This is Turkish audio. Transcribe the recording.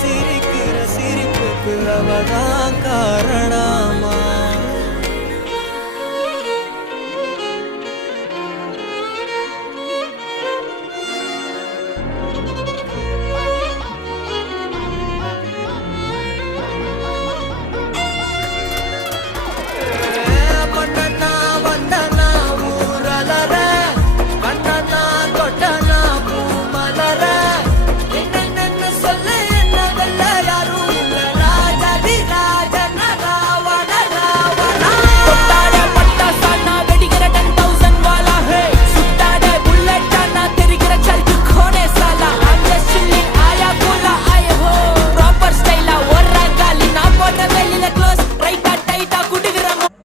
siriktir, siriktir, kıravadan kal.